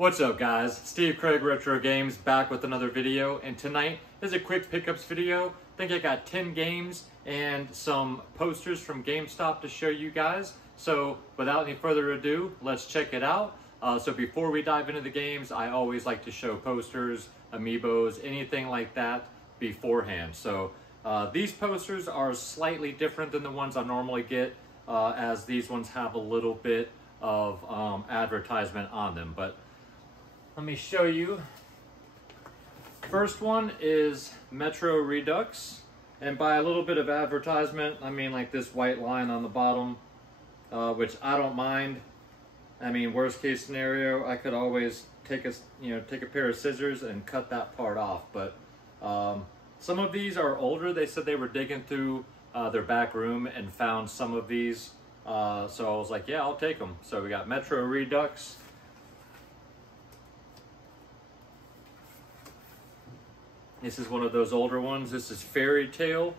What's up guys, Steve Craig Retro Games back with another video, and tonight is a quick pickups video. I think I got 10 games and some posters from GameStop to show you guys. So without any further ado, let's check it out. So before we dive into the games, I always like to show posters, amiibos, anything like that beforehand. So these posters are slightly different than the ones I normally get, as these ones have a little bit of advertisement on them. But let me show you. First one is Metro Redux, and by a little bit of advertisement, I mean like this white line on the bottom, which I don't mind. I mean, worst case scenario, I could always take a pair of scissors and cut that part off. But some of these are older. They said they were digging through their back room and found some of these. So I was like, yeah, I'll take them. So we got Metro Redux. This is one of those older ones. This is Fairy Tale.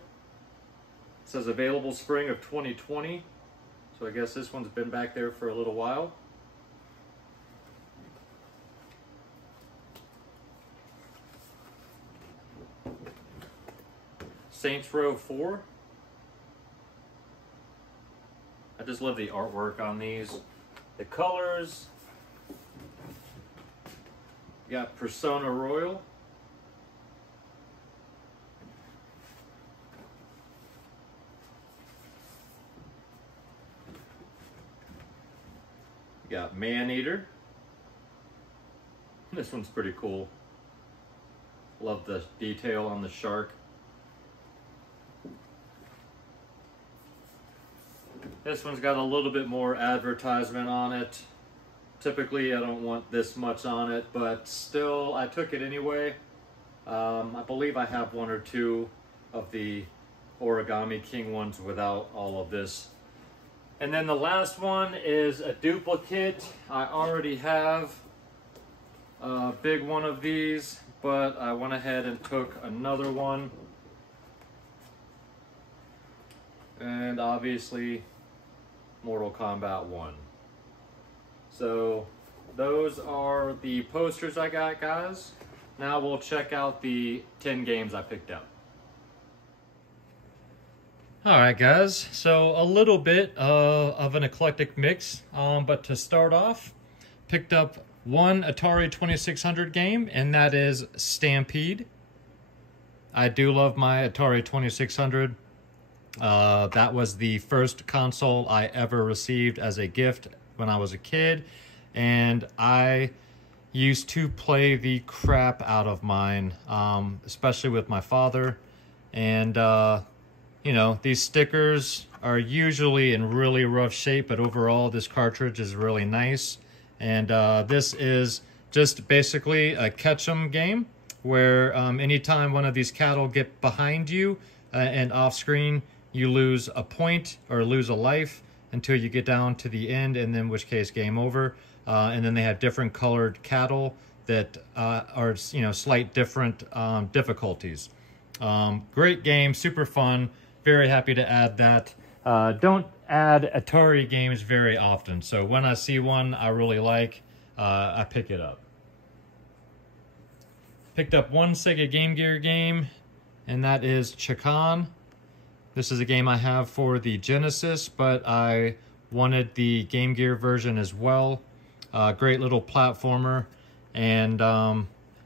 It says available spring of 2020. So I guess this one's been back there for a little while. Saints Row 4. I just love the artwork on these. The colors. You got Persona Royal. You got Maneater. This one's pretty cool. Love the detail on the shark. This one's got a little bit more advertisement on it. Typically I don't want this much on it, but still I took it anyway. I believe I have one or two of the Origami King ones without all of this. And then the last one is a duplicate. I already have a big one of these, but I went ahead and took another one. And obviously Mortal Kombat 1. So those are the posters I got, guys. Now we'll check out the 10 games I picked up. Alright guys, so a little bit of an eclectic mix, but to start off, picked up one Atari 2600 game, and that is Stampede. I do love my Atari 2600. That was the first console I ever received as a gift when I was a kid, and I used to play the crap out of mine, especially with my father. And you know, these stickers are usually in really rough shape, but overall this cartridge is really nice. And this is just basically a catch-em game where anytime one of these cattle get behind you and off screen, you lose a point or lose a life until you get down to the end, and in which case game over. And then they have different colored cattle that are, you know, slight different difficulties. Great game, super fun. Very happy to add that. Don't add Atari games very often, so when I see one I really like, I pick it up. Picked up one Sega Game Gear game, and that is Chakan. This is a game I have for the Genesis, but I wanted the Game Gear version as well. Great little platformer, and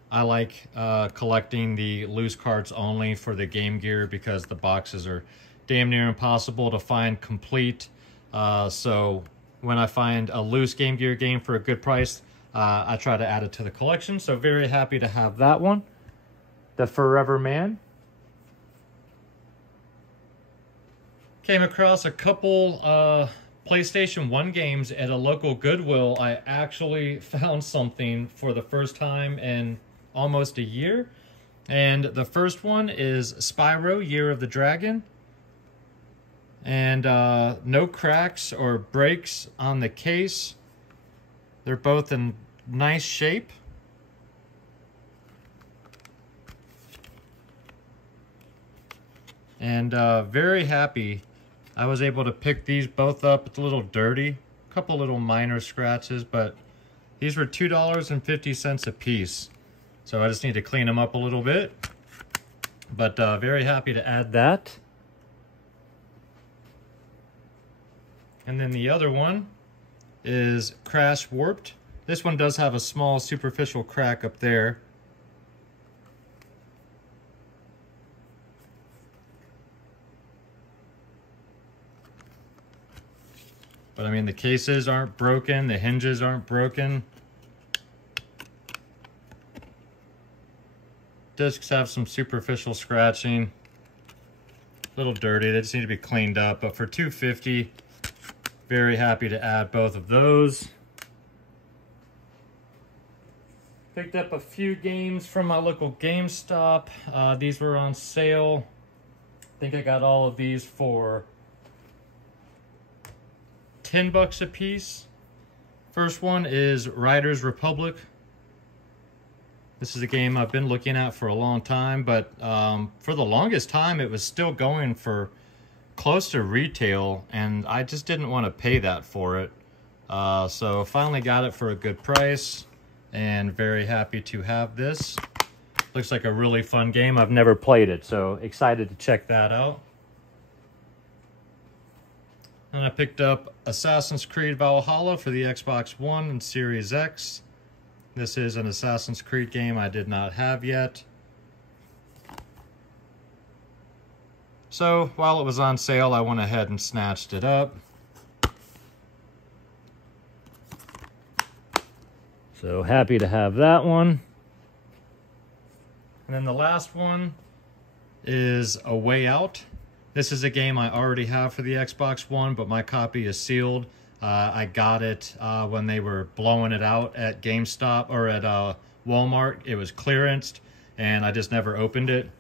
I like collecting the loose cards only for the Game Gear because the boxes are damn near impossible to find complete. So when I find a loose Game Gear game for a good price, I try to add it to the collection. So very happy to have that one. The Forever Man. Came across a couple PlayStation 1 games at a local Goodwill. I actually found something for the first time in almost a year. And the first one is Spyro Year of the Dragon. And no cracks or breaks on the case. They're both in nice shape. And very happy I was able to pick these both up. It's a little dirty, a couple little minor scratches, but These were $2.50 a piece. So I just need to clean them up a little bit. But very happy to add that. And then the other one is Crash Warped. This one does have a small superficial crack up there. But I mean, the cases aren't broken, the hinges aren't broken. Discs have some superficial scratching. A little dirty, they just need to be cleaned up. But for $2.50, very happy to add both of those. Picked up a few games from my local GameStop. These were on sale. I think I got all of these for $10 a piece. First one is Riders Republic. This is a game I've been looking at for a long time, but for the longest time it was still going for close to retail, and I just didn't want to pay that for it. So finally got it for a good price, and very happy to have this. Looks like a really fun game. I've never played it, so excited to check that out. And I picked up Assassin's Creed Valhalla for the Xbox One and Series X. This is an Assassin's Creed game I did not have yet. So while it was on sale, I went ahead and snatched it up. So happy to have that one. And then the last one is A Way Out. This is a game I already have for the Xbox One, but my copy is sealed. I got it when they were blowing it out at GameStop or at Walmart. It was clearanced, and I just never opened it.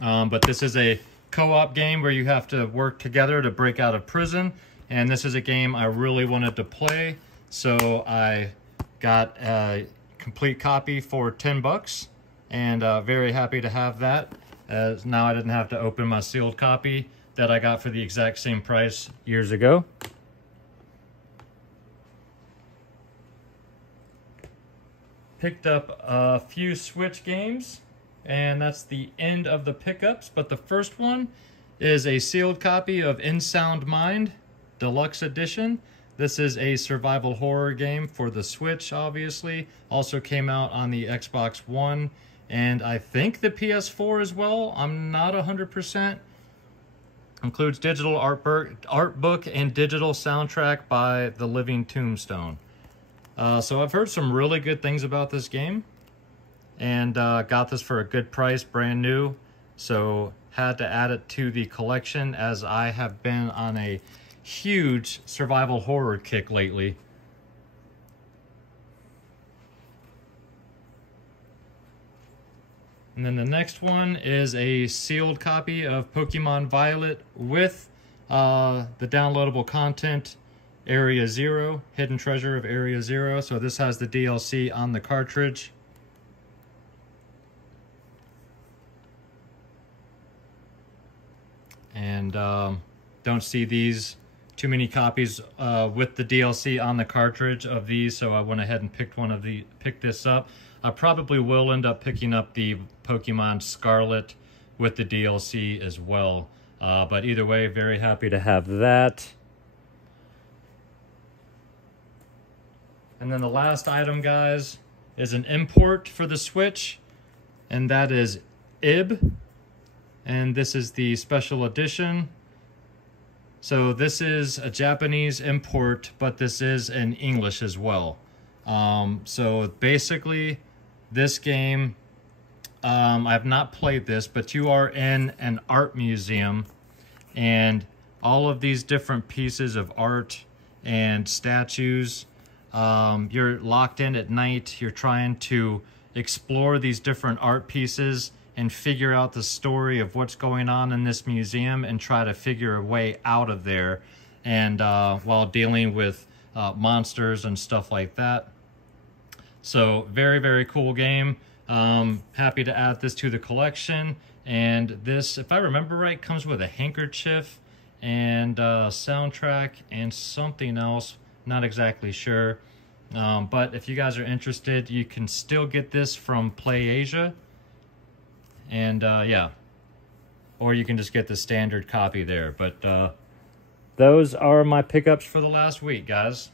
But this is a co-op game where you have to work together to break out of prison, and this is a game I really wanted to play, so I got a complete copy for $10, and very happy to have that. As now I didn't have to open my sealed copy that I got for the exact same price years ago. Picked up a few Switch games, and that's the end of the pickups. But the first one is a sealed copy of In Sound Mind Deluxe Edition. This is a survival horror game for the Switch, obviously. Also came out on the Xbox One, and I think the PS4 as well. I'm not 100%. Includes digital art book and digital soundtrack by The Living Tombstone. So I've heard some really good things about this game, and got this for a good price, brand new. So had to add it to the collection, as I have been on a huge survival horror kick lately. And then the next one is a sealed copy of Pokemon Violet with the downloadable content Area Zero, Hidden Treasure of Area Zero. So this has the DLC on the cartridge. And don't see these too many copies with the DLC on the cartridge of these, so I went ahead and picked this up. I probably will end up picking up the Pokemon Scarlet with the DLC as well. But either way, very happy to have that. And then the last item, guys, is an import for the Switch, and that is IB. And this is the special edition. So this is a Japanese import, but this is in English as well. So basically, this game, I've not played this, but you are in an art museum, and all of these different pieces of art and statues, you're locked in at night. You're trying to explore these different art pieces and figure out the story of what's going on in this museum and try to figure a way out of there, and while dealing with monsters and stuff like that. So very, very cool game. Happy to add this to the collection. And this, if I remember right, comes with a handkerchief and soundtrack and something else. Not exactly sure. But if you guys are interested, you can still get this from Play Asia. And yeah, or you can just get the standard copy there. But those are my pickups for the last week, guys.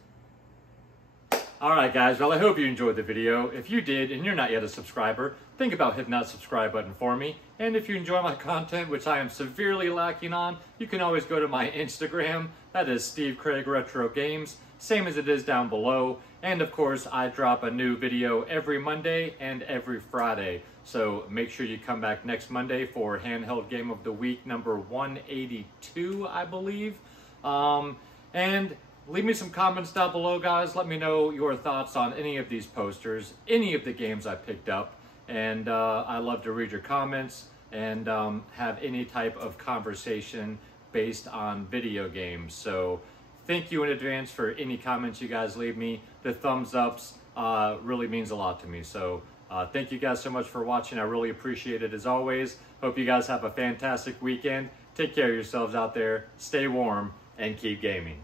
Alright guys, well I hope you enjoyed the video. If you did and you're not yet a subscriber, think about hitting that subscribe button for me. And if you enjoy my content, which I am severely lacking on, you can always go to my Instagram. That is Steve Craig Retro Games, same as it is down below. And of course, I drop a new video every Monday and every Friday. So make sure you come back next Monday for Handheld Game of the Week number 182, I believe. And leave me some comments down below, guys. Let me know your thoughts on any of these posters, any of the games I picked up. And I love to read your comments and have any type of conversation based on video games. So thank you in advance for any comments you guys leave me. The thumbs ups really means a lot to me. So thank you guys so much for watching. I really appreciate it as always. Hope you guys have a fantastic weekend. Take care of yourselves out there. Stay warm and keep gaming.